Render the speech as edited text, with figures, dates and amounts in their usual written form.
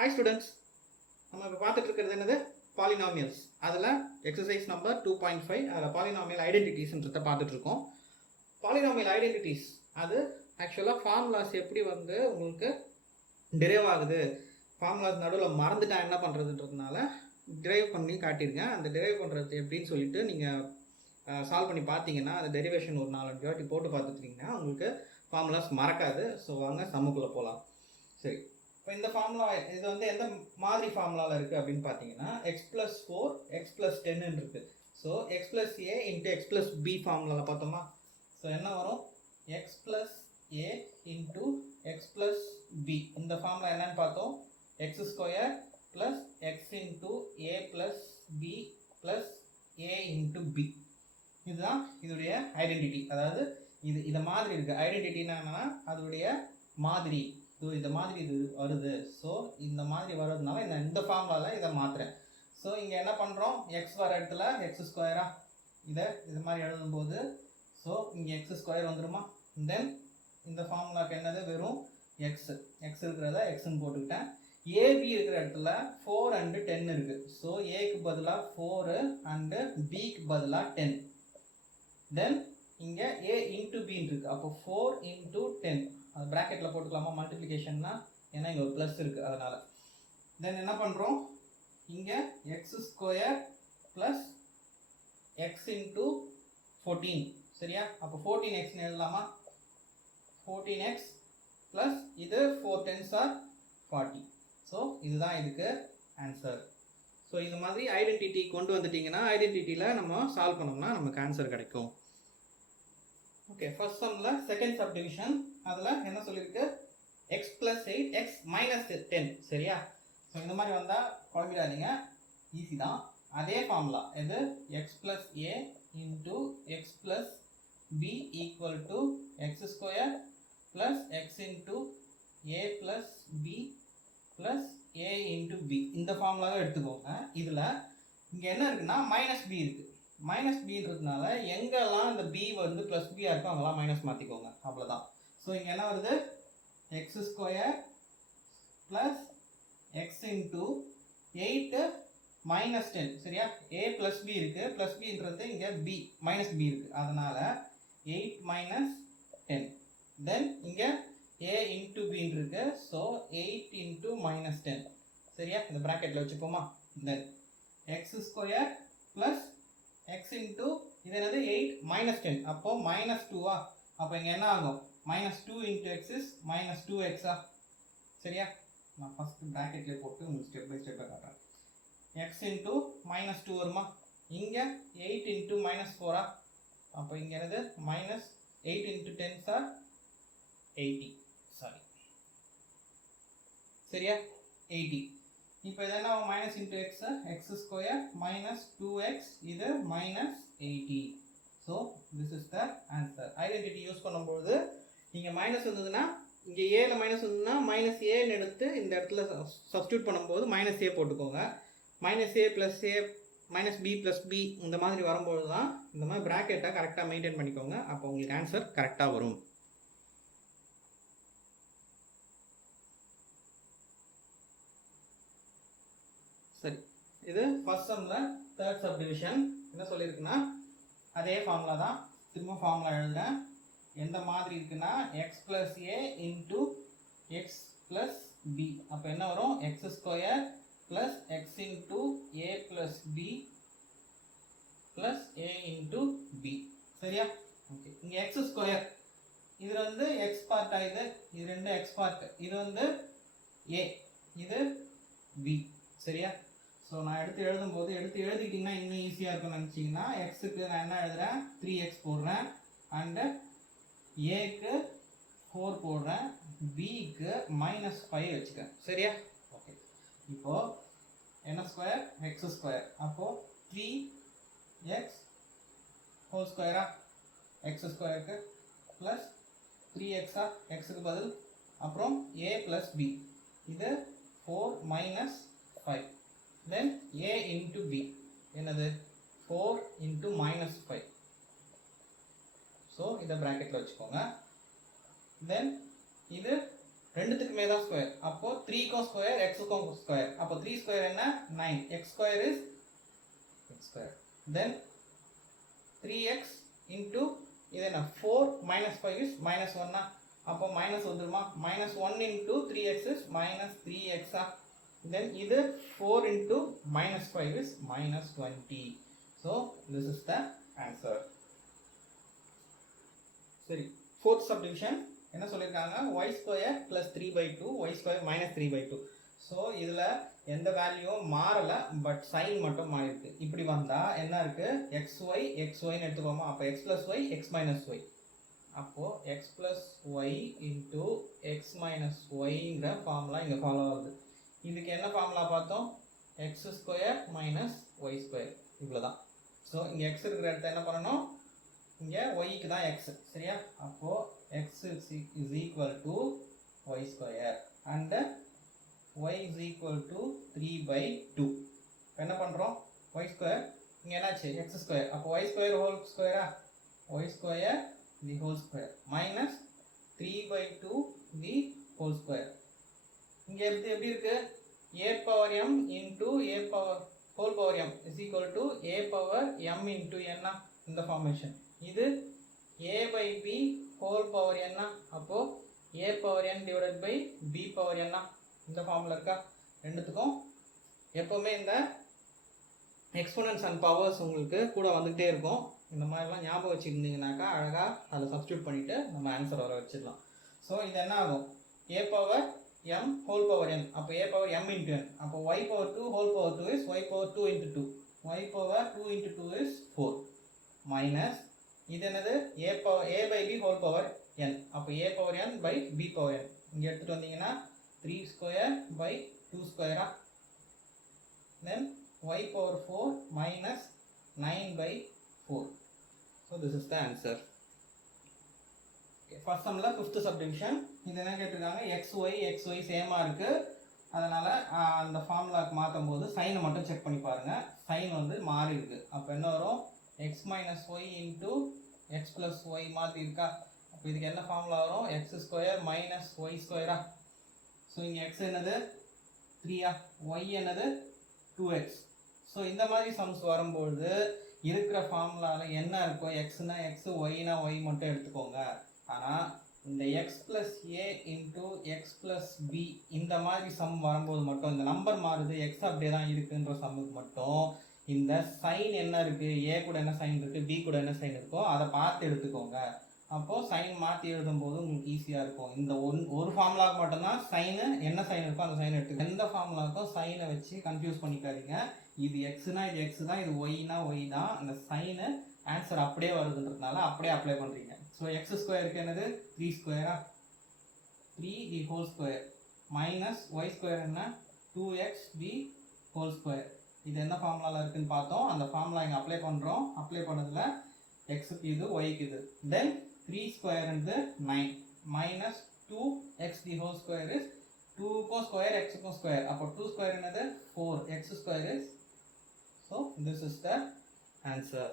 Hi students, நம்ம இப்போ பார்த்துட்டு இருக்கிறது என்னது பாலினாமியல்ஸ். அதில் எக்ஸசைஸ் நம்பர் 2.5 அதில் பாலினாமியல் ஐடென்டிட்டிஸ்ன்றதை பார்த்துட்டு இருக்கோம். பாலினாமியல் ஐடென்டிட்டிஸ் அது ஆக்சுவலாக ஃபார்முலாஸ் எப்படி உங்களுக்கு டிரைவ் ஆகுது, ஃபார்முலாஸ் நடுவில் மறந்துட்டா என்ன பண்ணுறதுன்றதுனால டிரைவ் பண்ணி காட்டியிருக்கேன். அந்த டிரைவ் பண்ணுறது எப்படின்னு சொல்லிட்டு நீங்கள் சால்வ் பண்ணி பார்த்தீங்கன்னா அந்த டெரிவேஷன் ஒரு 4-5 வாட்டி போட்டு பார்த்துட்டிங்கன்னா உங்களுக்கு ஃபார்முலாஸ் மறக்காது. ஸோ வாங்க சம்முக்குள்ளே போகலாம். சரி, இப்போ இந்த ஃபார்முலா இது எந்த மாதிரி ஃபார்முலாவில் இருக்குது அப்படின்னு பார்த்தீங்கன்னா x+4 x+10 இருக்குது. ஸோ x+a இன்ட்டு x+b ஃபார்முலாவில் பார்த்தோமா. ஸோ என்ன வரும், x+a இன்ட்டு x+b. இந்த ஃபார்முலா என்னன்னு பார்த்தோம், x² plus x into a plus b plus a into b. இதுதான் இதோடைய ஐடென்டிட்டி. அதாவது இதை மாதிரி இருக்குது. ஐடென்டிட்டினா என்னன்னா அதோடைய மாதிரி, இந்த மாதிரி இது வருது. ஸோ இந்த மாதிரி வர்றதுனால இந்த ஃபார்முலாவில் இதை மாற்றுறேன். ஸோ இங்கே என்ன பண்ணுறோம், எக்ஸ் வர இடத்துல x², இது மாதிரி எழுதும்போது ஸோ இங்கே x² வந்துடுமா. தென் இந்த ஃபார்முலாவுக்கு என்னது, வெறும் எக்ஸ் இருக்கிறத எக்ஸ்ன்னு போட்டுக்கிட்டேன். ஏபி இருக்கிற இடத்துல 4 and 10 இருக்குது. ஸோ ஏக்கு பதிலாக 4 அண்டு பிக்கு பதிலாக 10. தென் இங்கே a இன்ட்டு பின்னு இருக்குது. அப்போ 4 into 10 அது ப்ராக்கெட்டில் போட்டுக்கலாமா, மல்டிப்ளிகேஷன்னா, ஏன்னா இங்கே ஒரு ப்ளஸ் இருக்குது அதனால். தென் என்ன பண்ணுறோம், இங்கே x² ப்ளஸ் எக்ஸ் இன்ட்டு 14. சரியா, அப்போ 14xன்னு எழுதலாமா. 14x ப்ளஸ் இது 4 10s are 40. ஸோ இதுதான் இதுக்கு ஆன்சர். ஸோ இது மாதிரி ஐடென்டிட்டி கொண்டு வந்துட்டிங்கன்னா ஐடென்டிட்டியில் நம்ம சால்வ் பண்ணோம்னா நமக்கு ஆன்சர் கிடைக்கும். ஓகே, ஃபர்ஸ்ட் சம்மில் செகண்ட் சப்டிவிஷன் அதில் என்ன சொல்லியிருக்கு, x+8 x-10. சரியா, ஸோ இந்த மாதிரி வந்தால் குழம்பிடாதீங்க, ஈஸி தான். அதே ஃபார்முலா இது x+a into x+b equal to x² plus X into a plus b plus a into b. இந்த ஃபார்முலாவை எடுத்துக்கோங்க. இதில் இங்கே என்ன இருக்குன்னா -b இருக்குது. -bன்றதுனால எங்கெல்லாம் இந்த b ப்ளஸ் b இருக்கோ அங்கெல்லாம் மைனஸ் மாற்றிக்கோங்க, அவ்வளோதான். ஸோ இங்கே என்ன வருது, x² ப்ளஸ் எக்ஸ் இன்ட்டு 8 -10. சரியா, a ப்ளஸ் b இருக்குது, ப்ளஸ் bன்றது இங்கே b -b இருக்குது, அதனால் 8 - 10. தென் இங்கே a இன்ட்டு பின்னு இருக்கு. So 8 into -10. சரியா, இந்த ப்ராக்கெட்டில் வச்சுப்போமா. தென் x² ப்ளஸ் எக்ஸ் இன்ட்டு இது என்னது 8 - 10. அப்போ -2 அப்போ இங்கே என்ன ஆகும், -2 இன்ட்டு எக்ஸ் இஸ் -2x. சரியா, நான் ஃபஸ்ட்டு ப்ராக்கெட்லேயே போட்டு உங்களுக்கு ஸ்டெப் பை ஸ்டெப்பாக காட்டுறேன். எக்ஸ் இன்ட்டு -2 வருமா. இங்கே 8 இன்ட்டு -4. அப்போ இங்கே என்னது -8 இன்ட்டு 10s are 80. சாரி, சரியா, 80. இப்போ இது என்ன, minus into X, x² minus 2x, இது -80. So this is the answer. Identity use பண்ணும்போது இங்கே மைனஸ் வந்ததுன்னா, இங்கே ஏல மைனஸ் வந்ததுன்னா -aன்னு எடுத்து இந்த இடத்துல சப்ஸ்டியூட் பண்ணும்போது -a போட்டுக்கோங்க. -a plus a -b plus b இந்த மாதிரி வரும்போது தான் இந்த மாதிரி ப்ராக்கெட்டை கரெக்டாக மெயின்டைன் பண்ணிக்கோங்க. அப்போ உங்களுக்கு ஆன்சர் கரெக்டாக வரும். சரி, இது ஃபர்ஸ்ட் சம்மில் தேர்ட் சப்டிவிஷன் என்ன சொல்லியிருக்குன்னா அதே ஃபார்முலா தான், திரும்ப ஃபார்முலா எழுதுறேன். எந்த மாதிரி இருக்குன்னா x+a into X plus B. அப்போ என்ன வரும், x² plus X into a plus b plus a into b. சரியா, ஓகே. இங்கே x² இது எக்ஸ் பார்ட் ஆகுது, இது ரெண்டு எக்ஸ் பார்ட், இது a, இது b. சரியா, ஸோ நான் எழுதும்போது எழுதிக்கிட்டிங்கன்னா இன்னும் ஈஸியாக இருக்கும்னு நினச்சிங்கன்னா எக்ஸுக்கு நான் என்ன எழுதுகிறேன், 3x போடுறேன், அண்டு ஏக்கு 4 போடுறேன், பிக்கு -5 வச்சுக்கிறேன். சரியா, ஓகே. இப்போது என்ன² x², அப்போது 3x ஹோல் ஸ்கொயரா, x²க்கு ப்ளஸ் 3x எக்ஸுக்கு பதில், அப்புறம் a ப்ளஸ் b, இது 4 - 5. தென் a இன்ட்டு b என்னது 4 இன்ட்டு -5. ஸோ இதை ப்ராக்கெட்டில் வச்சுக்கோங்க. தென் இது ரெண்டுத்துக்குமே தான் ஸ்கொயர். அப்போ 3க்கும் ஸ்கொயர் எக்ஸுக்கும் ஸ்கொயர். அப்போ 3 ஸ்கொயர் என்ன 9, X square is X square. Then 3x into இது என்ன 4 மைனஸ் 5 இஸ் மைனஸ் 1. அப்போ மைனஸ் வந்துருமா, minus 1 into 3x is minus 3x. தென் இது 4 into minus 5 is minus 20. So this is the answer. சரி, fourth subdivision என்ன சொல்லியிருக்காங்க, y square plus 3/2 y square minus 3/2. So இதில் எந்த வேல்யூவும் மாறலை, பட் சைன் மட்டும் மாறிருக்கு. இப்படி வந்தால் என்ன இருக்குது, எக்ஸ்ஒய்னு எடுத்துக்கோமா. அப்போ X plus Y X minus Y. அப்போது X plus Y into X minus ஒய்ங்கிற ஃபார்முலா இங்கே ஃபாலோ ஆகுது. இதுக்கு என்ன ஃபார்முலா பார்த்தோம், X square minus Y square. இவ்வளோ தான். ஸோ இங்கே எக்ஸ் இருக்கிற இடத்த என்ன பண்ணணும், இங்கே ஒய்க்கு தான் எக்ஸ். சரியா, அப்போது x is equal to y square and y is equal to 3/2. இப்போ என்ன பண்ணுறோம், y ஸ்கொயர் இங்கே என்னாச்சு எக்ஸ் ஸ்கொயர். அப்போ y ஸ்கொயர் ஹோல் ஸ்கொயரா, y square the whole square minus 3/2 the whole square. இங்கே எப்படி இருக்கு, a power m into a power whole power m is equal to a power m into n. இந்த formation. இது a by b whole power n. அப்போது a power n divided by b power n. இந்த formula இருக்கா. ரெண்டுத்துக்கும் எப்போவுமே இந்த exponents and powers உங்களுக்கு கூட வந்துகிட்டே இருக்கும். இந்த மாதிரிலாம் ஞாபகம் வச்சுருந்தீங்கன்னாக்கா அழகாக அதில் சப்ஸ்டியூட் பண்ணிவிட்டு நம்ம ஆன்சர் வர வச்சிடலாம். ஸோ இது என்ன ஆகும், a power m whole power n. அப்போ a power m into n. அப்போ y power 2 whole power 2 is y power 2 into 2. y power 2 into 2 is 4 minus இது என்னது a by b whole power n. அப்போ a power n by b power n. இங்கே எடுத்துகிட்டு வந்தீங்கன்னா 3 square by 2 square. Then y power 4 minus 9 by 4. So this is the answer. Okay, first sum la fifth subdivision. இது என்ன கேட்டிருக்காங்க, xy சேமாக இருக்குது. அதனால் அந்த ஃபார்முலாக்கு மாற்றும் போது சைனை மட்டும் செக் பண்ணி பாருங்கள். சைன் வந்து மாறி இருக்குது. அப்போ என்ன வரும், x minus Y into X plus Y மாற்றி இருக்கா. அப்போ இதுக்கு என்ன ஃபார்முலா வரும், எக்ஸ் ஸ்கொயர் மைனஸ் ஒய் ஸ்கொயரா. ஸோ இங்கே எக்ஸ் என்னது 3, ஒய் என்னது 2x. ஸோ இந்த மாதிரி சம்ஸ் வரும்பொழுது இருக்கிற ஃபார்முலாவில் என்ன இருக்கோ, எக்ஸ்னா எக்ஸ் ஒய்னா ஒய் மட்டும் எடுத்துக்கோங்க. ஆனால் இந்த X plus A into X plus B இந்த மாதிரி சம் வரும்போது மட்டும், இந்த நம்பர் மாறுது எக்ஸ் அப்படியே தான் இருக்குன்ற சம்முக்கு மட்டும் இந்த சைன் என்ன இருக்குது, ஏ கூட என்ன சைன் இருக்குது, பி கூட என்ன சைன் இருக்கோ அதை பார்த்து எடுத்துக்கோங்க. அப்போது சைன் மாற்றி எழுதும்போது உங்களுக்கு ஈஸியாக இருக்கும். இந்த ஒரு ஃபார்முலாவுக்கு மட்டும்தான் சைனு என்ன சைன் இருக்கோ அந்த சைன் எடுத்துக்கோங்க. எந்த ஃபார்முலாவுக்கும் சைனை வச்சு கன்ஃபியூஸ் பண்ணிக்காதீங்க. இது எக்ஸ்னா இது எக்ஸ் தான், இது ஒய்னா ஒய் தான். அந்த சைனு ஆன்சர் அப்படியே வருதுன்றதுனால அப்படியே அப்ளை பண்ணுறீங்க. ஸோ எக்ஸ் ஸ்கொயருக்கு என்னது 3 ஸ்கொயரா, 3 the whole square minus Y square என்ன 2x தி ஹோல் ஸ்கொயர். இது என்ன ஃபார்முலாவில் இருக்குதுன்னு பார்த்தோம். அந்த ஃபார்முலா இங்கே அப்ளை பண்ணுறோம். அப்ளை பண்ணதில் எக்ஸுக்கு இது ஒய்க்கு இது. தென் 3 square into 9 minus 2x the whole square is 2 square x square. Appo 2 square another 4 x square is. So this is the answer.